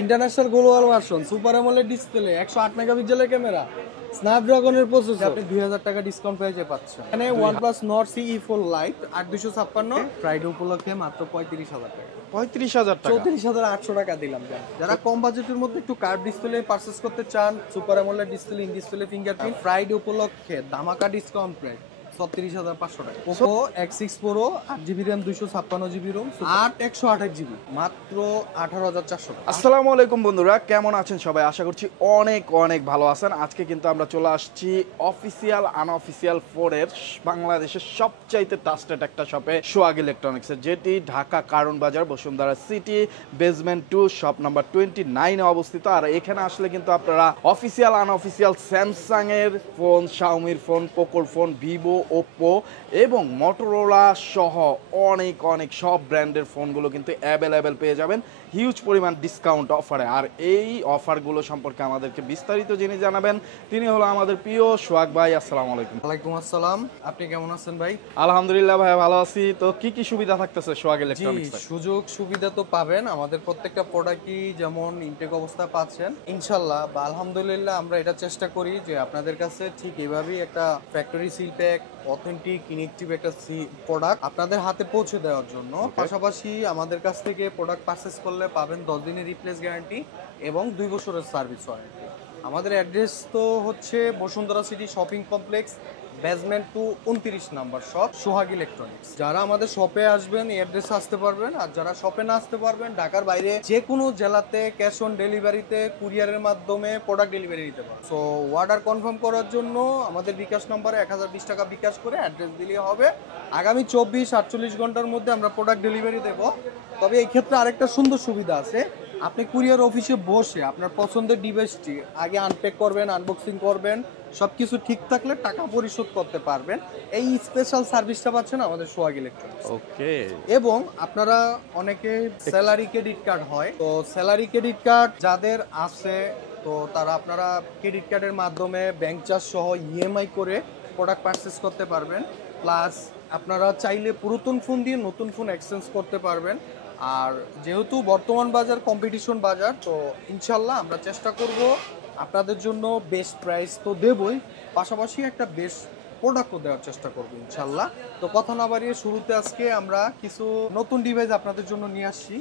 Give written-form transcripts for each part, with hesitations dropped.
International global version, super AMOLED display, 108 মেগাপিক্সেলের camera, স্ন্যাপড্রাগনের processor, আপনি 2000 টাকা ডিসকাউন্ট পেয়ে পাচ্ছেন। এখানে OnePlus Nord CE4 Lite 8256 Friday উপলক্ষে মাত্র 35,000 টাকা। 35,000 টাকা, 34,800 টাকা দিলাম। যারা কম বাজেটের মধ্যে একটু কার্ভ ডিসপ্লে পারচেজ করতে চান, super AMOLED display, in display fingerprint, Friday উপলক্ষে ধামাকা ডিসকাউন্ট প্রাইস 36,500 টাকা। Oppo X6 Pro 8GB RAM 256GB ROM 128GB মাত্র 18,400 টাকা। আসসালামু আলাইকুম বন্ধুরা, কেমন আছেন সবাই? আশা করছি অনেক অনেক ভালো আছেন। আজকে কিন্তু আমরা চলে আসছি অফিসিয়াল আনঅফিসিয়াল 4 এর বাংলাদেশের সবচাইতে ট্রাস্টেড একটা শপে, সোহাগ ইলেকট্রনিক্সের, যেটি Dhaka Karwan Bazar Bashundhara city basement 2 shop number 29 এ অবস্থিত। আর এখানে আসলে কিন্তু আপনারা অফিসিয়াল আনঅফিসিয়াল স্যামসাং এর ফোন, শাওমির ফোন, পোকোর ফোন, ভিভো, ওপ্পো এবং মটোরোলা সহ অনেক অনেক সব ব্র্যান্ডের ফোনগুলো কিন্তু অ্যাভেলেবেল পেয়ে যাবেন হিউজ পরিমাণ ডিসকাউন্ট অফারে। আর এই অফারগুলো সম্পর্কে আমাদেরকে বিস্তারিত জেনে জানাবেন তিনি হলো আমাদের প্রিয় সোহাগ ভাই। আসসালামু আলাইকুম। ওয়ালাইকুম আসসালাম, আপনি কেমন আছেন ভাই? আলহামদুলিল্লাহ ভাই, ভালো আছি। তো কি কি সুবিধা থাকতেছে সোহাগ জি, ইলেকট্রনিক্স? সুযোগ সুবিধা তো পাবেন। আমাদের প্রত্যেকটা প্রোডাক্টই যেমন ইনটেক অবস্থা পাচ্ছেন ইনশাল্লাহ বা আলহামদুলিল্লাহ, আমরা এটা চেষ্টা করি যে আপনাদের কাছে ঠিক এভাবেই একটা factory seal pack, authentic inactive একটা প্রোডাক্ট আপনাদের হাতে পৌঁছে দেওয়ার জন্য। পাশাপাশি আমাদের কাছ থেকে প্রোডাক্ট পারচেস করলে পাবেন 10 দিনের রিপ্লেস গ্যারান্টি এবং 2 বছরের সার্ভিস ওয়ারেন্টি। আমাদের অ্যাড্রেস তো হচ্ছে Bashundhara city shopping complex, basement 2 29 number shop, Sohag electronics. যারা আমাদের শপে আসবেন এই অ্যাড্রেসে আসতে পারবেন, আর যারা শপে না আসতে পারবেন ঢাকার বাইরে যে কোনো জেলাতে ক্যাশ অন ডেলিভারিতে কুরিয়ারের মাধ্যমে প্রোডাক্ট ডেলিভারি দিতে পারেন। সো অর্ডার কনফার্ম করার জন্য আমাদের বিকাশ নম্বরে 1020 টাকা বিকাশ করে অ্যাড্রেস দিলেই হবে। আগামী 24-48 ঘন্টার মধ্যে আমরা প্রোডাক্ট ডেলিভারি দেব। তবে এই ক্ষেত্রে আরেকটা সুন্দর সুবিধা আছে, আপনি কুরিয়ার অফিসে বসে আপনার পছন্দের ডিভাইসটি আগে আনপ্যাক করবেন, আনবক্সিং করবেন, সবকিছু ঠিক থাকলে টাকা পরিশোধ করতে পারবেন। এই স্পেশাল সার্ভিসটা পাচ্ছেন আমাদের সোহাগ ইলেকট্রনিক্স। ওকে। এবং আপনারা অনেকে স্যালারি ক্রেডিট কার্ড হয়, তো স্যালারি ক্রেডিট কার্ড যাদের আছে তো তারা আপনারা ক্রেডিট কার্ডের মাধ্যমে ব্যাংক চার্জ সহ ইএমআই করে প্রোডাক্ট পারচেস করতে পারবেন। প্লাস আপনারা চাইলে পুরাতন ফোন দিয়ে নতুন ফোন এক্সচেঞ্জ করতে পারবেন। আর যেহেতু বর্তমান বাজার কম্পিটিশন বাজার, তো ইনশাল্লাহ আমরা চেষ্টা করব আপনাদের জন্য বেস্ট প্রাইস তো দেবই, পাশাপাশি একটা বেস্ট প্রোডাক্টও দেওয়ার চেষ্টা করবো ইনশাল্লাহ। তো কথা না বাড়িয়ে শুরুতে আজকে আমরা কিছু নতুন ডিভাইস আপনাদের জন্য নিয়ে আসছি,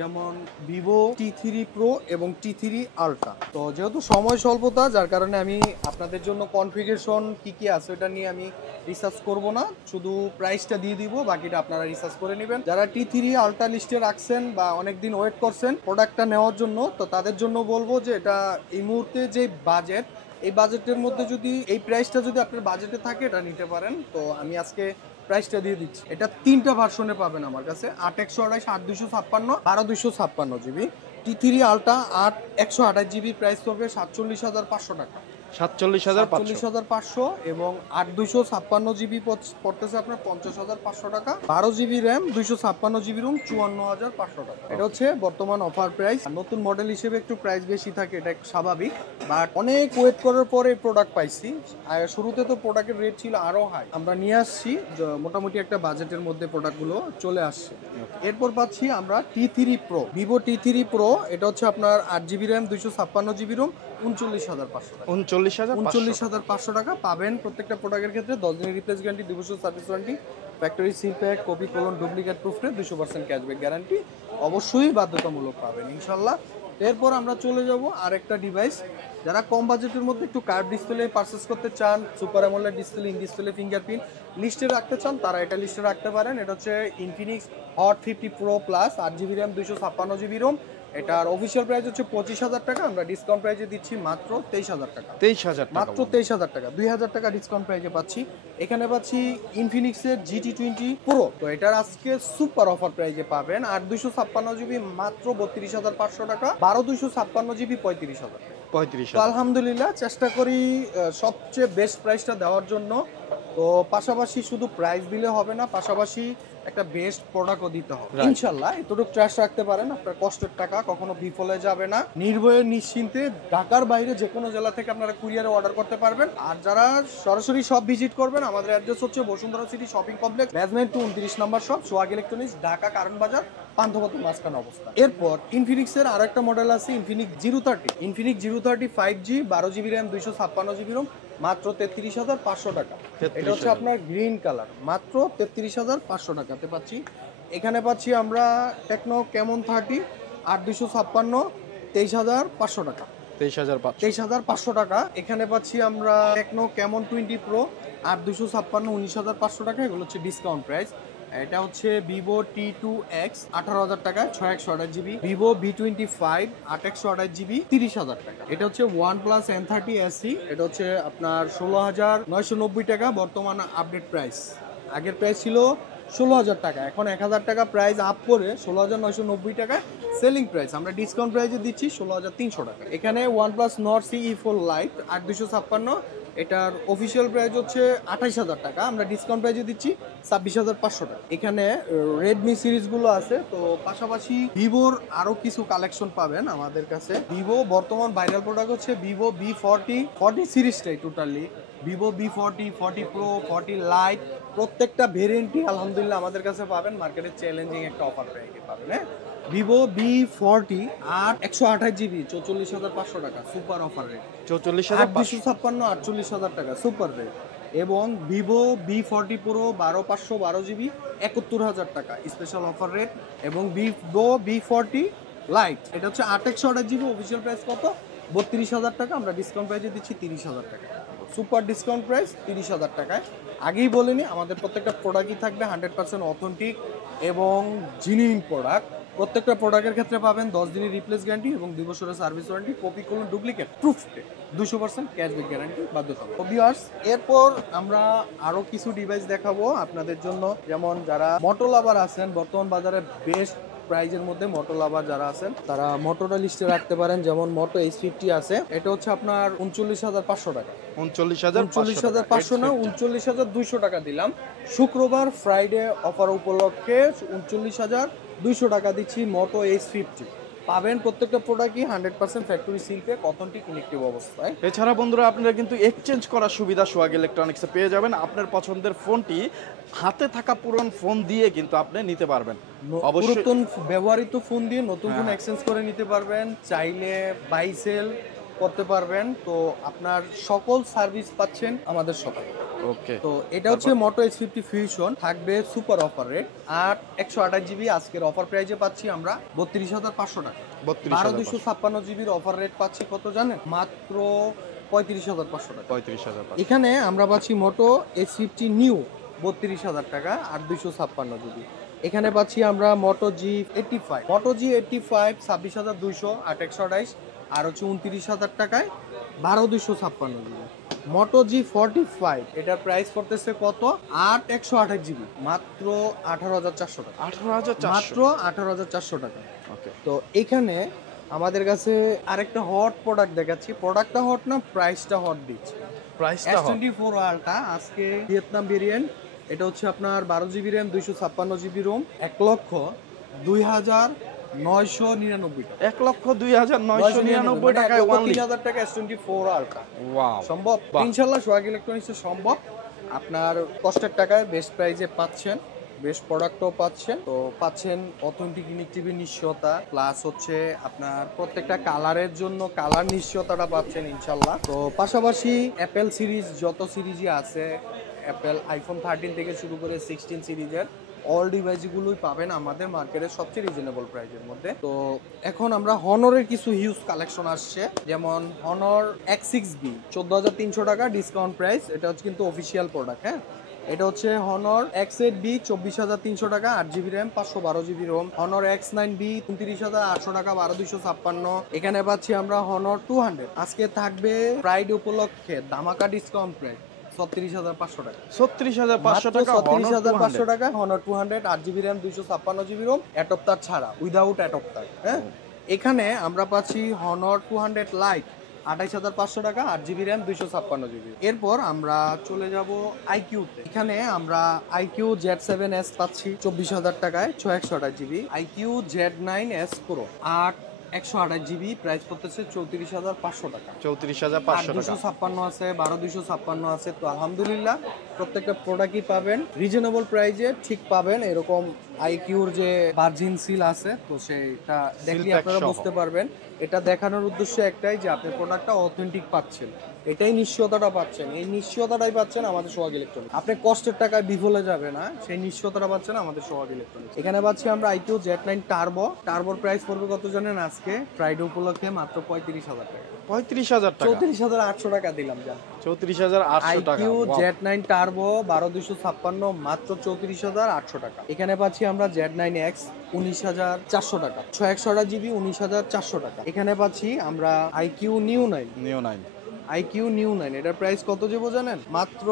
যেমন ভিভো T3 Pro এবং T3 Ultra। তো যেহেতু সময় স্বল্পতা, যার কারণে আমি আপনাদের জন্য কনফিগারেশন কি কি আছে এটা নিয়ে আমি রিসার্চ করব না, শুধু প্রাইসটা দিয়ে দিব, বাকিটা আপনারা রিসার্চ করে নেবেন। যারা T3 Ultra লিস্টে রাখছেন বা অনেকদিন ওয়েট করছেন প্রোডাক্টটা নেওয়ার জন্য, তো তাদের জন্য বলবো যে এটা এই মুহূর্তে যে বাজেট, এই বাজেটের মধ্যে যদি এই প্রাইসটা যদি আপনার বাজেটে থাকে এটা নিতে পারেন। তো আমি আজকে প্রাইসটা দিয়ে দিচ্ছি। এটা 3টা ভার্সনে পাবেন আমার কাছে, 8/128, 8/256, 12/256GB। T3 Ultra 8/128GB price পড়বে 47,500 টাকা। 47,500 এবং 8/256GB পড়তেছে আপনার 50,500 টাকা। 12GB RAM 256GB ROM 54,500 টাকা। এটা হচ্ছে বর্তমান অফার প্রাইস। নতুন মডেল হিসেবে একটু প্রাইস বেশি থাকে, এটা স্বাভাবিক, বাট অনেক ওয়েট করার পরে এই প্রোডাক্ট পাইছি। শুরুতে তো প্রোডাক্টের রেট ছিল আরো হাই, আমরা নিয়ে আসছি মোটামুটি একটা বাজেটের মধ্যে প্রোডাক্টগুলো চলে আসছে। এরপর পাচ্ছি আমরা T3 Pro, Vivo T3 Pro। এটা হচ্ছে আপনার 8GB RAM 256GB ROM 39,500 টাকা। 39,500 টাকা পাবেন। প্রত্যেকটা প্রোডাক্টের ক্ষেত্রে 10 দিনের রিপ্লেস গ্যারান্টি, 2 বছর service warranty, factory seal pack, copy clone duplicate প্রুফে 200% ক্যাশব্যাক গ্যারান্টি অবশ্যই বাধ্যতামূলক পাবেন ইনশাল্লাহ। এরপর আমরা চলে যাব আরেকটা ডিভাইস, যারা কম বাজেটের মধ্যে একটু কার্ভ ডিসপ্লে পারচেস করতে চান, super AMOLED display, in display fingerprint লিস্টে রাখতে চান, তারা এটা লিস্টে রাখতে পারেন। এটা হচ্ছে Infinix hot 50 Pro Plus 8GB RAM 256GB ROM। এটার অফিসিয়াল প্রাইস হচ্ছে 25,000 টাকা, আমরা ডিসকাউন্ট প্রাইসে দিচ্ছি মাত্র 23,000 টাকা। 23,000 টাকা, মাত্র 23,000 টাকা, 2,000 টাকা ডিসকাউন্ট প্রাইসে পাচ্ছি। এখানে পাচ্ছি ইনফিনিক্সের GT20 Pro, তো এটার আজকে সুপার অফার প্রাইসে পাবেন 8/256GB মাত্র 32,500 টাকা, 12/256GB 35,000। তো আলহামদুলিল্লাহ চেষ্টা করি সবচেয়ে বেস্ট প্রাইসটা দেওয়ার জন্য। তো পাশাপাশি শুধু প্রাইস দিলে হবে না, পাশাপাশি একটা বেস্ট প্রোডাক্টও দিতে হবে। Right. ইনশাল্লাহ এতটুকু ট্রাস্ট রাখতে পারেন, আপনার কষ্টের টাকা কখনো বিফলে যাবে না। নির্ভয়ে নিশ্চিন্তে ঢাকার বাইরে যে কোনো জেলা থেকে আপনারা কুরিয়ারে অর্ডার করতে পারবেন। আর যারা সরাসরি সব ভিজিট করবেন, আমাদের অ্যাড্রেস হচ্ছে Bashundhara city shopping complex, basement 29 নম্বর শপ, সোহাগ ইলেকট্রনিক্স, ঢাকা কারণ বাজার, পান্থপথের মাঝখানে অবস্থা। এরপর ইনফিনিক্সের আরো একটা মডেল আছে, Infinix 030। Infinix 030 5G 12GB RAM 256GB Rome, মাত্র 33,500 টাকা। এটা হচ্ছে আপনার গ্রিন কালার, মাত্র 33,500 টাকাতে পাচ্ছি। এখানে পাচ্ছি আমরা টেকনো কেমন 30 8256 23,500 টাকা। 23,500। 23,500 টাকা। এখানে পাচ্ছি আমরা টেকনো কেমন 20 প্রো 8256 19,500 টাকা। এগুলো হচ্ছে ডিসকাউন্ট প্রাইস। এটা হচ্ছে ভিভো T2X 18,000 টাকা 6128GB, ভিভো V25 8128GB 30,000 টাকা। এটা হচ্ছে OnePlus N30 SE, এটা হচ্ছে আপনার 16,990 টাকা বর্তমান আপডেট প্রাইস। আগের প্রাইস ছিল 16,000 টাকা, এখন 1,000 টাকা প্রাইস আপ করে 16,990 টাকা সেলিং প্রাইস। আমরা ডিসকাউন্ট প্রাইসে দিচ্ছি 16,300 টাকা। এখানে OnePlus Nord CE4 Lite 8256, এটার অফিসিয়াল প্রাইস হচ্ছে 28,000 টাকা, আমরা ডিসকাউন্ট প্রাইসে দিচ্ছি 26,500 টাকা। এখানে রেডমি সিরিজগুলো আছে, তো পাশাপাশি ভিভোর আরো কিছু কালেকশন পাবেন আমাদের কাছে। ভিভো বর্তমান ভাইরাল প্রোডাক্ট হচ্ছে ভিভো V40 সিরিজটাই totally, Vivo V40, 40 pro, 40 lite, প্রত্যেকটা ভেরিয়েন্টই আলহামদুলিল্লাহ আমাদের কাছে পাবেন। মার্কেটে চ্যালেঞ্জিং একটা অফার প্রাইসে পাবেন। হ্যাঁ, ভিভো V40 128GB 44,500 টাকা, সুপার অফার রেট। 44,500। 256 48,000 টাকা, সুপার রেট। এবং ভিভো V40 প্রো 12512GB 71,000 টাকা, স্পেশাল অফার রেট। এবং ভিভো V40 লাইট, এটা হচ্ছে 8/128GB, অফিসিয়াল প্রাইস কত 32,000 টাকা, আমরা ডিসকাউন্ট প্রাইসে দিচ্ছি 30,000 টাকা, সুপার ডিসকাউন্ট প্রাইস 30,000 টাকায়। আগেই বলিনি, আমাদের প্রত্যেকটা প্রোডাক্টই থাকবে 100% অথেন্টিক এবং জিনিউইন প্রোডাক্ট। প্রত্যেকটা প্রোডাক্টের ক্ষেত্রে পাবেন 10 দিনের রিপ্লেস গ্যারান্টি এবং 2 বছরের সার্ভিস ওয়ারেন্টি, কপি করুন ডুপ্লিকেট প্রুফে 200% ক্যাশব্যাক গ্যারান্টি বাধ্যতামূলক। ভিউয়ার্স, এরপর আমরা আরো কিছু ডিভাইস দেখাবো আপনাদের জন্য, যেমন যারা মোটো লাভার আছেন, বর্তমান বাজারে বেস্ট প্রাইজের মধ্যে মোটো লাভার যারা আছেন তারা মোটোটা লিস্টে রাখতে পারেন। যেমন মোটো H50 আছে, এটা হচ্ছে আপনার 39,500 টাকা। 39,500 না, 39,200 টাকা দিলাম। শুক্রবার ফ্রাইডে অফার উপলক্ষে 39,200 টাকা দিচ্ছি মোটো H50। পাবেন প্রত্যেকটা প্রোডাক্টই 100% ফ্যাক্টরি সিলপে অথেন্টিক ইলেকট্রিক অবস্থায়। এছাড়া বন্ধুরা আপনারা কিন্তু এক্সচেঞ্জ করার সুবিধা সোহাগ ইলেকট্রনিক্সে পেয়ে যাবেন। আপনার পছন্দের ফোনটি হাতে থাকা পুরনো ফোন দিয়ে কিন্তু আপনি নিতে পারবেন। অবশ্যই পুরাতন ব্যবহৃত ফোন দিয়ে নতুন ফোন এক্সচেঞ্জ করে নিতে পারবেন, চাইলে বাই সেল করতে পারবেন। তো আপনার সকল সার্ভিস পাচ্ছেন আমাদের শপে। ওকে, তো এটা হচ্ছে মোটো H50 ফিউশন, থাকবে সুপার অফার রেট। আর 128GB আজকের অফার প্রাইজে পাচ্ছি আমরা 32,500 টাকা। 12,256GB অফার রেট পাচ্ছি কত জানেন, মাত্র 35,500 টাকা। 35,500। এখানে আমরা পাচ্ছি মোটো H50 নিউ 32,000 টাকা আর 256GB। এখানে পাচ্ছি আমরা মোটো G85, মোটো G85 26,200 8/128 আর হচ্ছে 29,000 টাকায় 12,256GB। মোটো G45, এটার প্রাইস করতেছে কত 8/128GB, মাত্র 18,400 টাকা। 18,400 মাত্র 18,400 টাকা। ওকে, তো এখানে আমাদের কাছে আরেকটা হট প্রোডাক্ট দেখাচ্ছি, প্রোডাক্টটা হট না, প্রাইসটা হট দিচ্ছি। প্রাইসটা S24 আলট্রা আজকে ভিয়েতনাম ভেরিয়েন্ট, এটা হচ্ছে আপনার 12GB র্যাম 256GB রোম, 1,02,999 টাকা। 1,02,999 টাকায় অনলি 3,000 টাকা S24 আলট্রা। ওয়াও, সম্ভব বাহ। ইনশাআল্লাহ, সোহাগ ইলেকট্রনিক্সে সম্ভব। আপনার কষ্টের টাকায় বেস্ট প্রাইজে পাচ্ছেন, বেস্ট প্রোডাক্টও পাচ্ছেন। তো পাচ্ছেন অথেন্টিক ইলেকট্রিক নিশ্চয়তা, প্লাস হচ্ছে আপনার প্রত্যেকটা কালারের জন্য কালার নিশ্চয়তাটা পাচ্ছেন ইনশাআল্লাহ। তো পাশাপাশি অ্যাপেল সিরিজ যত সিরিজই আছে, অ্যাপেল আইফোন 13 থেকে শুরু করে 16 সিরিজের অল ডিভাইসগুলোই পাবেন আমাদের মার্কেটের সবচেয়ে রিজনেবল প্রাইসের মধ্যে। তো এখন আমরা হনরের কিছু হিউজ কালেকশন আসছে, যেমন হনর X6B 14,300 টাকা ডিসকাউন্ট প্রাইস, এটা হচ্ছে কিন্তু অফিসিয়াল প্রোডাক্ট। হ্যাঁ, এটা হচ্ছে হনর X8B 24,300 টাকা 8GB RAM 512GB Rome, Honor X9B 29,800 টাকা 12,256। এখানে পাচ্ছি আমরা হনর 200, আজকে থাকবে ফ্রাইডে উপলক্ষে ধামাকা ডিসকাউন্ট প্রাইস 36,500 টাকা। 36,500 টাকা, 36,500 টাকা Honor 200 8GB RAM 256GB ROM, adapter ছাড়া, উইদাউট অ্যাডপ্টার। হ্যাঁ, এখানে আমরা পাচ্ছি হনর 200 লাইট 28,500 টাকা, 8 জিবি র্যাম, 256 জিবি। এরপর আমরা চলে যাব আইকিউতে। এখানে আমরা আইকিউ Z7S পাচ্ছি 24,000 টাকায়, 628 জিবি। IQOO Z9S Pro 128 GB, price পড়তেছে 34,500 টাকা। 34,500 টাকা। 256 আছে, 12,256 আছে। তো আলহামদুলিল্লাহ প্রত্যেকটা প্রোডাক্টই পাবেন রিজনেবল প্রাইজে, ঠিক পাবেন। এরকম আইকিউর যে ভার্জিন সিল আছে, তো সেটা দেখলে pack আপনারা সহ। বুঝতে পারবেন। এটা দেখানোর উদ্দেশ্য একটাই যে আপনি প্রোডাক্টটা অথেন্টিক পাচ্ছেন, এটাই নিশ্চয়তাটা পাচ্ছেন। এই নিশ্চয়তাটাই পাচ্ছেন আমাদের সোহাগ ইলেকট্রনিক্স। আপনি কষ্টের টাকায় বিফলে যাবে না, সেই নিশ্চয়তাটা পাচ্ছেন আমাদের সোহাগ ইলেকট্রনিক্স। এখানে পাচ্ছি আমরা আইকিউ Z9 টার্বোর প্রাইস পড়বে কত জানেন? আজকে ফ্রাইডে উপলক্ষে মাত্র 35,000 টাকা। 35,000 টাকা। 34,800 টাকা দিলাম জান। 34,800 টাকা। IQ Wow! Z9 টার্বো 12,256, মাত্র 34,800 টাকা। এখানে পাচ্ছি আমরা Z9X 19,400 টাকা, 628 জিবি, 19,400 টাকা। এখানে পাচ্ছি আমরা iQOO Neo 9। Neo 9 iQOO Neo 9 এটার প্রাইস কত যাবো জানেন? মাত্র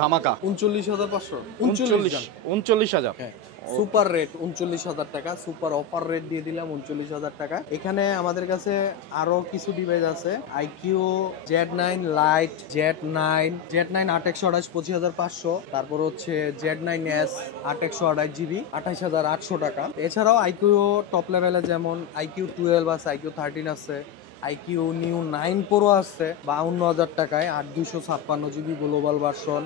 ধামাকা 39,500। 39,000। হ্যাঁ, সুপার রেট 39,000 টাকা, সুপার অফার রেট দিয়ে দিলাম 39,000 টাকা। এখানে আমাদের কাছে আরো কিছু ডিভাইস আছে, আইকিউ Z9 লাইট, Z9 8/128 25,500, তারপর হচ্ছে Z9S 8/128 জিবি 28,800 টাকা। এছাড়াও আইকিউ টপ লেভেলে যেমন আইকিউ 12 আছে, আইকিউ 13 আছে, আইকিউ নিউ 9 প্রো আছে 52,000 টাকায়, 8/256 GB global version.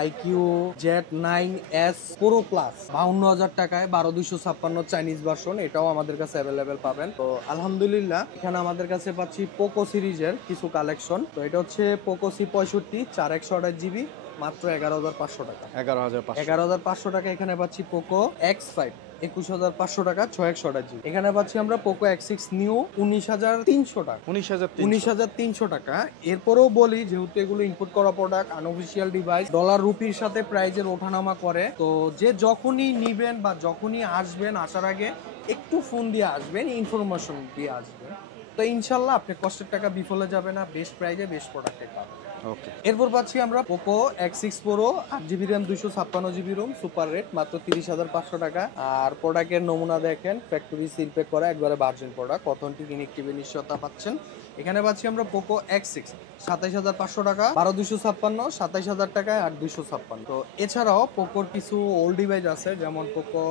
IQOO Z9S Pro plus 52,000 টাকায়, 12,256 চাইনিজ ভার্সন, এটাও আমাদের কাছে অ্যাভেলেবেল পাবেন। তো আলহামদুলিল্লাহ এখানে আমাদের কাছে পাচ্ছি পোকো সিরিজের কিছু কালেকশন। তো এটা হচ্ছে পোকো C65 4/128 জিবি, মাত্র 11,500 টাকা। 11,500। 11,500 টাকা। এখানে পাচ্ছি পোকো X5 21,500 টাকা, 6/128 জিবি। এখানে পাচ্ছি আমরা পোকো X6 নিউ 19,300 টাকা। 19,300 টাকা। এরপরেও বলি, যেহেতু এগুলো ইনপুট করা প্রোডাক্ট, আনঅফিসিয়াল ডিভাইস, ডলার রুপির সাথে প্রাইজের ওঠানামা করে, তো যে যখনই নিবেন বা যখনই আসবেন, আসার আগে একটু ফোন দিয়ে আসবেন, ইনফরমেশন দিয়ে আসবেন। তো ইনশাল্লাহ আপনি কষ্টের টাকা বিফলে যাবে না, বেস্ট প্রাইজে বেস্ট প্রোডাক্টে পাবেন। ওকে। এরপর পাচ্ছি আমরা Poco X6 Pro 8 GB RAM, 256 GB ROM, super rate, মাত্র 30,500 টাকা। আর প্রোডাক্টের নমুনা দেখেন, ফ্যাক্টরি সিল প্যাক করা, একবারে ভার্জিন প্রোডাক্ট, অথেন্টিক ইনেকটিভের নিশ্চয়তা পাচ্ছেন। এখানে পাচ্ছি আমরা পোকো X6 27,500 টাকা, 12,256, 27,000 টাকায় 8,256। তো এছাড়াও পোকোর কিছু ওল্ড ডিভাইস আছে, যেমন পোকো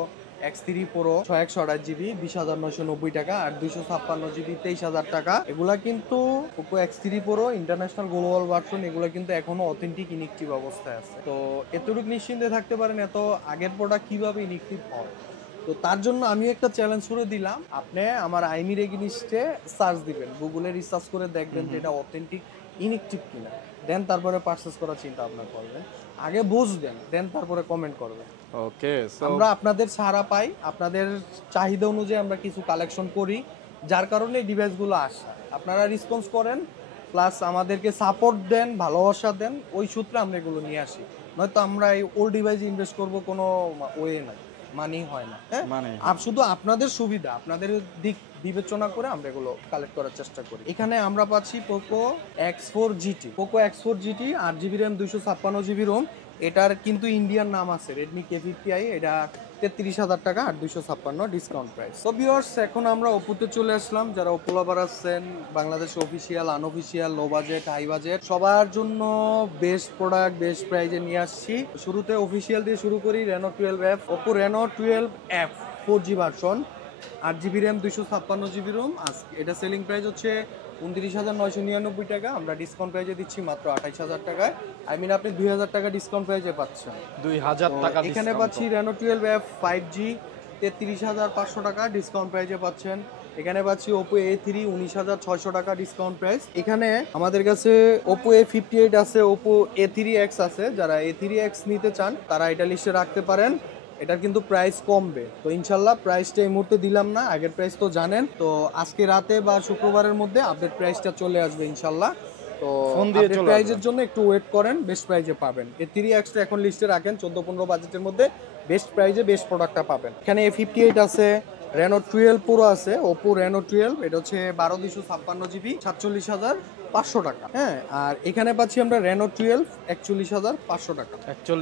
X3 Pro 6/128 জিবি 20,990 টাকা, 8/256 জিবি 23,000 টাকা। এগুলা কিন্তু Poco X3 Pro international global version, এগুলা কিন্তু এখনো অথেন্টিক ইনেকটিভ অবস্থায় আছে। তো এতটুকু নিশ্চিন্তে থাকতে পারেন, এত আগের প্রোডাক্ট কিভাবে ইনেকটিভ হয়। তো তার জন্য আমি একটা চ্যালেঞ্জ করে দিলাম, আপনি আমার আইমির এগেইনস্টে সার্চ দিবেন, গুগলে রিসার্চ করে দেখবেন যে এটা অথেন্টিক ইনেকটিভ কিনা, দেন তারপরে পারচেজ করার চিন্তা ভাবনা করবেন। আগে বুঝবেন, দেন তারপরে কমেন্ট করবেন। ওকে। আমরা আপনাদের সাহারা পাই, আপনাদের চাহিদা অনুযায়ী আমরা কিছু কালেকশন করি, যার কারণে এই ডিভাইসগুলো আসে। আপনারা রেসপন্স করেন, প্লাস আমাদেরকে সাপোর্ট দেন, ভালোবাসা দেন, ওই সূত্রে আমরা এগুলো নিয়ে আসি। নয়তো আমরা এই ওল্ড ডিভাইসে ইনভেস্ট করবো, কোনো ওয়ে নাই, মানেই হয় না। হ্যাঁ, আর শুধু আপনাদের সুবিধা, আপনাদের দিক বিবেচনা করে আমরা এগুলো কালেক্ট করার চেষ্টা করি। এখানে আমরা পাচ্ছি Poco X4 GT, Poco X4 GT 8 GB RAM, 256 GB ROM. এটার কিন্তু ইন্ডিয়ান নাম আছে রেডমি K50i, এটা 33,000 টাকা, 8,256 ডিসকাউন্ট প্রাইস। তো ভিউয়ার্স, এখন আমরা ওপোতে চলে আসলাম। যারা ওপো লাভার আছেন, বাংলাদেশে official, unofficial, low budget, high budget, সবার জন্য বেস্ট প্রোডাক্ট বেস্ট প্রাইজে নিয়ে আসছি। শুরুতে অফিসিয়াল দিয়ে শুরু করি, Reno 12F, Oppo Reno 12F 4G version, 8 GB RAM, 256 GB ROM. আজকে এটা সেলিং প্রাইস হচ্ছে 29,999 টাকা, আমরা ডিসকাউন্ট প্রাইজে দিচ্ছি মাত্র 28,000 টাকায়। আই মিন আপনি 2,000 টাকা ডিসকাউন্ট প্রাইজে পাচ্ছেন। 2,000 টাকা এখানে পাচ্ছি Reno 12F 5G 33,500 টাকা ডিসকাউন্ট প্রাইজে পাচ্ছেন। এখানে পাচ্ছি Oppo A3 19,600 টাকা ডিসকাউন্ট প্রাইস। এখানে আমাদের কাছে Oppo A58 আছে, Oppo A3X আছে। যারা A3X নিতে চান তারা এটা লিস্টে রাখতে পারেন, এটার কিন্তু প্রাইস কমবে। তো ইনশাল্লাহ প্রাইসটা এই মুহূর্তে দিলাম না, আগের প্রাইস তো জানেন। তো আজকে রাতে বা শুক্রবারের মধ্যে আপডেট প্রাইসটা চলে আসবে ইনশাল্লাহ। তো আপডেট প্রাইসের জন্য একটু ওয়েট করেন, বেস্ট প্রাইসে পাবেন। A3X টা এখন লিস্টে রাখেন, 14-15 বাজেটের মধ্যে বেস্ট প্রাইসে বেস্ট প্রোডাক্টটা পাবেন। এখানে A58 আছে, Reno 12 Pro আছে, Oppo Reno 12, এটা হচ্ছে 12,256 জিবি 47,500 টাকা। হ্যাঁ, আর এখানে পাচ্ছি আমরা Reno 12 41,500 টাকা,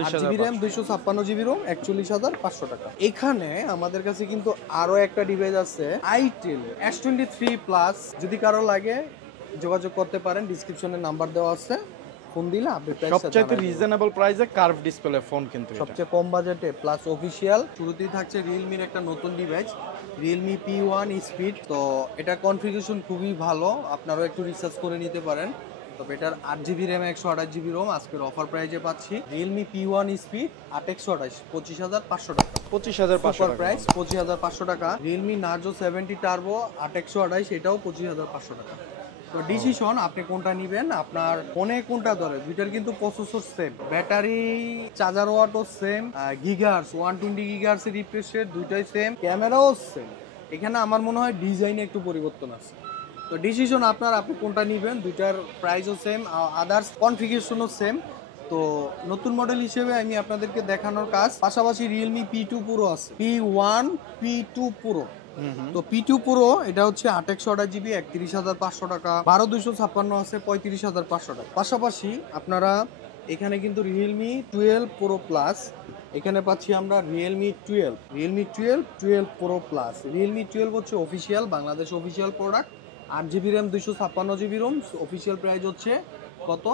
8 জিবি র্যাম, 256 জিবি রোম, 41,500 টাকা। এখানে আমাদের কাছে কিন্তু আরো একটা ডিভাইস আছে, Itel S23 প্লাস। যদি কারো লাগে যোগাযোগ করতে পারেন, ডিসক্রিপশনে নাম্বার দেওয়া আছে, ফোন দিলে আপনি সবচাইতে রিজনেবল প্রাইসে কার্ভ ডিসপ্লে ফোন কিন্তু এটা। সবচেয়ে কম বাজেটে প্লাস অফিসিয়াল। শুরুতেই থাকছে রিয়েলমির একটা নতুন ডিভাইস, রিয়েলমি P1 স্পিড। তো এটা কনফিগারেশন খুবই ভালো, আপনারাও একটু রিসার্চ করে নিতে পারেন। তবে এটার 8GB র্যাম 128GB রোম আজকের অফার প্রাইজে পাচ্ছি। রিয়েলমি P1 স্পিড 8 128 25,500 টাকা। 25,500 টাকা প্রাইস 25,500 টাকা। রিয়েলমি নার্জো 70 টার্বো 8 128 এটাও 25,500 টাকা। তো ডিসিশন আপনি কোনটা নেবেন, আপনার ফোনে কোনটা ধরে। দুইটার কিন্তু প্রসেসর সেম, ব্যাটারি চার্জার ওয়াটও সেম, গিগার্স 120 গিগার্স এর রিফ্রেশ রেট দুইটাই সেম, ক্যামেরাও সেম। এখানে আমার মনে হয় ডিজাইনে একটু পরিবর্তন আছে। তো ডিসিশন আপনার, আপনি কোনটা নেবেন। দুইটার প্রাইসও সেম, আদার্স কনফিগারেশনও সেম। তো নতুন মডেল হিসেবে আমি আপনাদেরকে দেখানোর কাজ, পাশাপাশি রিয়েলমি P2 Pro আছে, P1 P2 Pro। তো P2 Pro এটা হচ্ছে 8 128GB 31,500 টাকা, 12 256 আছে 35,500 টাকা। পাশাপাশি আপনারা এখানে কিন্তু রিয়েলমি 12 Pro Plus এখানে পাচ্ছি আমরা, রিয়েলমি 12 Pro Plus। রিয়েলমি 12 হচ্ছে official, Bangladesh official product. 8GB RAM 256GB ROM, official price হচ্ছে কত?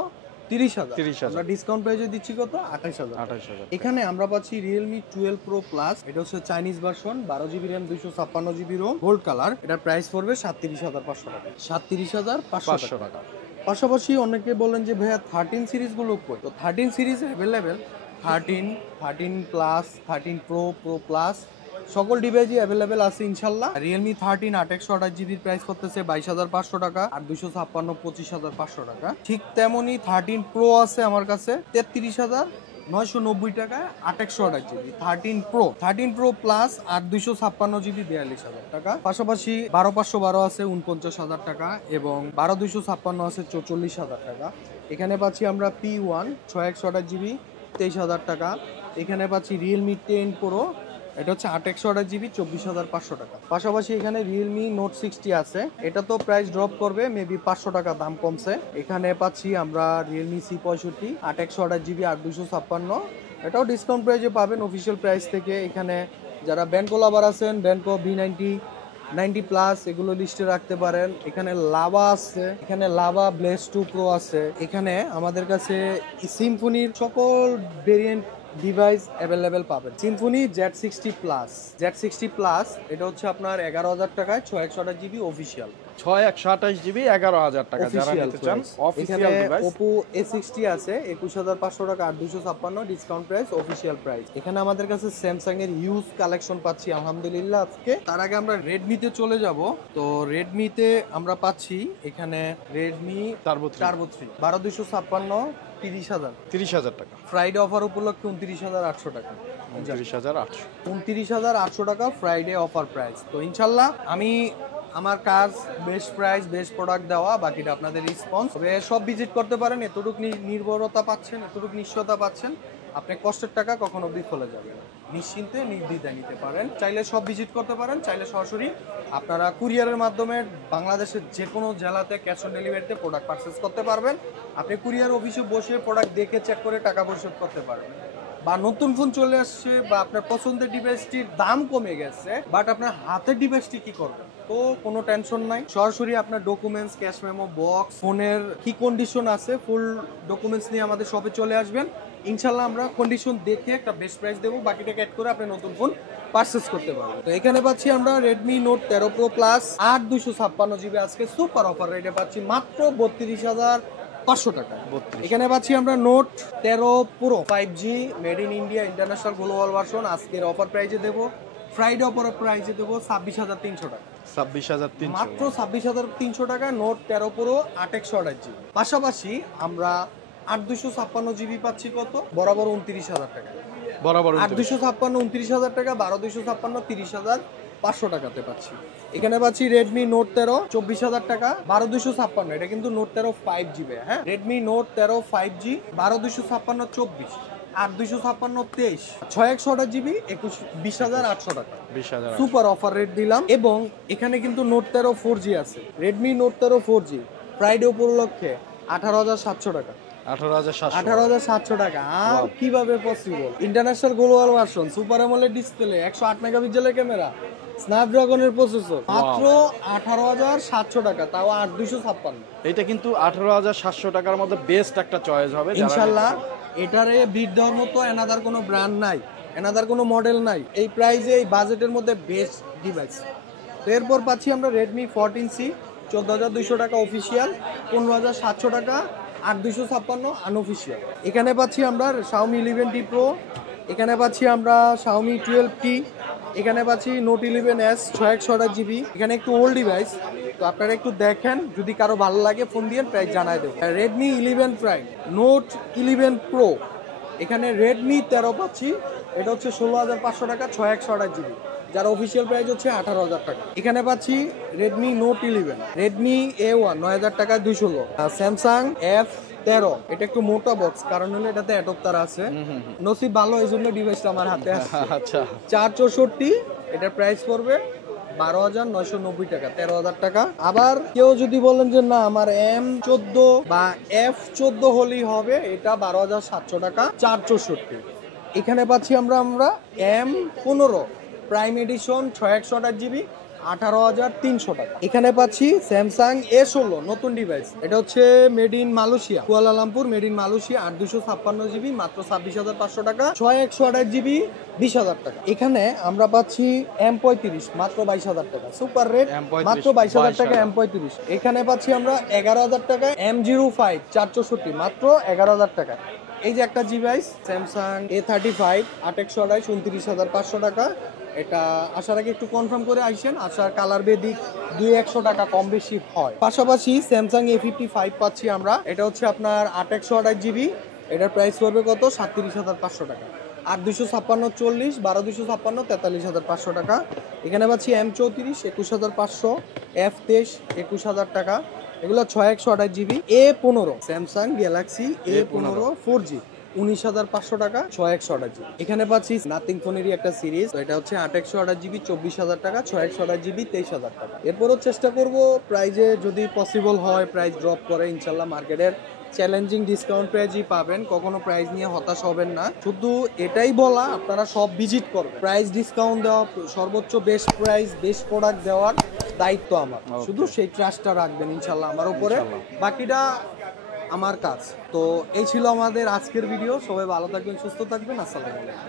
30,000। আমরা ডিসকাউন্ট প্রাইসে দিচ্ছি কত? 28,000। এখানে আমরা পাচ্ছি রিয়েলমি 12 Pro Plus, এটা হচ্ছে Chinese version, 12GB RAM 256GB ROM, gold colour. এটার প্রাইস পড়বে 37,500 টাকা। 37,500 টাকা। পাশাপাশি অনেকে বলেন যে ভাইয়া 13 সিরিজ গুলো কই? তো 13 series available, 13 plus, 13 Pro, Pro Plus সকল ডিভাইসই অ্যাভেলেবেল আছে ইনশাল্লাহ। রিয়েলমি 13 8 128GB প্রাইস করতেছে 22,500 টাকা, আর 256 25,500 টাকা। ঠিক তেমনি 13 Pro আছে আমার কাছে 33,990 টাকায় 8 128GB 13 Pro Plus আর 256GB 42,000 টাকা। পাশাপাশি 12 512 আছে 49,000 টাকা, এবং 12 256 আছে 44,000 টাকা। এখানে পাচ্ছি আমরা P1 6 128GB 23,000 টাকা। এখানে পাচ্ছি রিয়েলমি 10 Pro, এটা হচ্ছে 8 128GB 24,500 টাকা। পাশাপাশি এখানে রিয়েলমি নোট 60 আছে, এটা তো প্রাইস ড্রপ করবে, মেবি 500 টাকা দাম কমছে। এখানে পাচ্ছি আমরা রিয়েলমি C65 8 128GB 8 256, এটাও ডিসকাউন্ট প্রাইসে পাবেন অফিসিয়াল প্রাইস থেকে। এখানে যারা ব্যানকো লাভার আছেন, ব্যানকো B90 90 প্লাস এগুলো লিস্টে রাখতে পারেন। এখানে লাভা আছে, এখানে লাভা ব্লেজ 2 Pro আছে। এখানে আমাদের কাছে সিম্ফনির সকল ভেরিয়েন্ট ডিভাইস অ্যাভেলেবেল পাবেন। সিম্ফনি Z60 প্লাস এটা হচ্ছে আপনার 11,000 টাকায় 6 128GB অফিসিয়াল, 6 128GB 11,000 টাকা যারা নিতে চান অফিসিয়াল ডিভাইস। Oppo A60 আছে 21,500 টাকা 8 256 ডিসকাউন্ট প্রাইস অফিসিয়াল প্রাইস। এখানে আমাদের কাছে স্যামসাং এর হিউজ কালেকশন পাচ্ছি আলহামদুলিল্লাহ আজকে। তার আগে আমরা রেডমি তে চলে যাব। তো রেডমি তে আমরা পাচ্ছি এখানে রেডমি টার্বো 3 12 256 30,000 টাকা। ফ্রাইডে অফার উপলক্ষে 29,800 টাকা। 29,800 টাকা ফ্রাইডে অফার প্রাইস। তো ইনশাল্লাহ আমি আমার কাজ বেস্ট প্রাইস বেস্ট প্রোডাক্ট দেওয়া, বাকিটা আপনাদের রেসপন্স। তবে সব ভিজিট করতে পারেন, এতটুকু নির্ভরতা পাচ্ছেন, এতটুকু নিশ্চয়তা পাচ্ছেন, আপনি কষ্টের টাকা কখনো বিফলে যাবে না, নিশ্চিন্তে নির্দ্বিধায় নিতে পারেন। চাইলে সব ভিজিট করতে পারেন, চাইলে সরাসরি আপনারা কুরিয়ারের মাধ্যমে বাংলাদেশের যে কোনো জেলাতে ক্যাশ অন ডেলিভারিতে প্রোডাক্ট পারচেস করতে পারবেন। আপনি কুরিয়ার অফিসে বসে প্রোডাক্ট দেখে চেক করে টাকা পরিশোধ করতে পারবেন। বা নতুন ফোন চলে আসছে, বা আপনার পছন্দের ডিভাইসটির দাম কমে গেছে, বাট আপনার হাতের ডিভাইসটি কি করবেন, তো কোনো টেনশন নাই। সরাসরি আপনার ডকুমেন্টস, ক্যাশ মেমো, বক্স, ফোনের কি কন্ডিশন আছে, ফুল ডকুমেন্টস নিয়ে আমাদের শপে চলে আসবেন। ইনশাল্লাহ আমরা কন্ডিশন দেখে একটা বেস্ট প্রাইস দেবো, বাকিটাকে অ্যাড করে আপনি নতুন ফোন পারচেস করতে পারবেন। তো এখানে পাচ্ছি আমরা Redmi note 13 Pro Plus 8 256GB আজকে সুপার অফার রেটে পাচ্ছি মাত্র 32,500 টাকা। এখানে পাচ্ছি আমরা note 13 Pro 5G made in India international global version, আজকের অফার প্রাইসে দেবো, ফ্রাইডে অফার প্রাইসে দেবো 26,300 টাকা। 26,300 মাত্র 26,300 টাকা নোট 13 Pro 8 128GB। পাশাপাশি আমরা 8 256GB পাচ্ছি কত? বরাবর 29,000 টাকা। বরাবর 8 256 29,000 টাকা, 12 256 30,500 টাকাতে পাচ্ছি। এখানে পাচ্ছি রেডমি নোট 13 24,000 টাকা, 12 256, এটা কিন্তু নোট 13 5G, হ্যাঁ রেডমি নোট 13 5G 12 256 24, 8 256 23, 6 128GB 20,800 টাকা। 20,000 সুপার অফার রেট দিলাম। এবং এখানে কিন্তু নোট 13 4G আছে, রেডমি নোট 13 4G ফ্রাইডে উপলক্ষে 18,700 টাকা। 18,700 টাকা। আর কিভাবে possible? International global version, super AMOLED display, 108 মেগাপিক্সেলের ক্যামেরা, স্ন্যাপড্রাগনের প্রসেসর মাত্র 18,700 টাকা, তাও 8,256। এটা কিন্তু 18,700 টাকার মধ্যে বেস্ট একটা চয়েস হবে যারা ইনশাল্লাহ এটারে বিট দেওয়ার মতো এনাদার কোনো ব্র্যান্ড নাই, এনাদার কোনো মডেল নাই এই প্রাইসে, এই বাজেটের মধ্যে বেস্ট ডিভাইস। তো এরপর পাচ্ছি আমরা রেডমি 14C 14,200 টাকা অফিসিয়াল, 15,700 টাকা 8,256 আনঅফিসিয়াল। এখানে পাচ্ছি আমরা Xiaomi 11T Pro, এখানে পাচ্ছি আমরা Xiaomi 12T, এখানে পাচ্ছি Note 11S 628GB। এখানে একটু ওল্ড ডিভাইস, তো আপনারা একটু দেখেন, যদি কারো ভালো লাগে ফোন দিয়ে প্রাইস জানাই দেবো। রেডমি 11 প্রাইম, Note 11 Pro, এখানে রেডমি 13 পাচ্ছি, এটা হচ্ছে 16,500 টাকা 628GB, যার অফিসিয়াল প্রাইস হচ্ছে 18,000 টাকা। এখানে পাচ্ছি রেডমি Note 11, রেডমি A1 9,000 টাকা 216, স্যামসাং F13, এটা একটু মোটা বক্স, কারণ হলো এটাতে অ্যাডাপ্টার আছে, নসিব ভালো এই জন্য ডিভাইসটা আমার হাতে আছে। আচ্ছা 464, এটার প্রাইস পড়বে 12,990 টাকা, 13,000 টাকা। আবার কেউ যদি বলেন যে না আমার M14 বা F14 হলেই হবে, এটা 12,700 টাকা 464। এখানে পাচ্ছি আমরা M15 প্রাইম এডিশন 628GB 18,300 টাকা। এখানে পাচ্ছি স্যামসাং A16 নতুন ডিভাইস, এটা হচ্ছে made in Malaysia, Kuala Lumpur, made in Malaysia, 8,256GB মাত্র 26,500 টাকা, 628GB 20,000 টাকা। এখানে আমরা পাচ্ছি M35 মাত্র 22,000 টাকা, সুপার রেট মাত্র 22,000 টাকা M35। এখানে পাচ্ছি আমরা 11,000 টাকা M05 464 মাত্র 11,000 টাকা। এই যে একটা ডিভাইস স্যামসাং A35 828 29,500 টাকা, এটা আসার আগে একটু কনফার্ম করে আইসেন, আসার কালার বেদিক 200 টাকা কম বেশি হয়। পাশাপাশি স্যামসাং A55 পাচ্ছি আমরা, এটা হচ্ছে আপনার 828GB, এটার প্রাইস পড়বে কত 37,500 টাকা, 8,256 40 12,256 43,500 টাকা। এখানে পাচ্ছি M34 21,500, F23 21,000 টাকা, এগুলো 628GB। A15 Samsung Galaxy A15 4G 19,500 টাকা, 628GB। এখানে পাচ্ছি নাথিং ফোনেরই একটা সিরিজ, তো এটা হচ্ছে 828GB 24,000 টাকা, 628GB 23,000 টাকা। এরপরও চেষ্টা করব প্রাইজে যদি পসিবল হয় প্রাইস ড্রপ করে, ইনশাল্লাহ মার্কেটের চ্যালেঞ্জিং ডিসকাউন্ট প্রাইজই পাবেন, কখনো প্রাইস নিয়ে হতাশ হবেন না। শুধু এটাই বলা আপনারা সব ভিজিট করবেন, প্রাইস ডিসকাউন্ট দেওয়া, সর্বোচ্চ বেস্ট প্রাইস বেস্ট প্রোডাক্ট দেওয়ার দায়িত্ব আমার, শুধু সেই ট্রাস্টটা রাখবেন ইনশাল্লাহ আমার উপরে, বাকিটা আমার কাজ। তো এই ছিল আমাদের আজকের ভিডিও, সবাই ভালো থাকবেন, সুস্থ থাকবেন, আসসালামু আলাইকুম।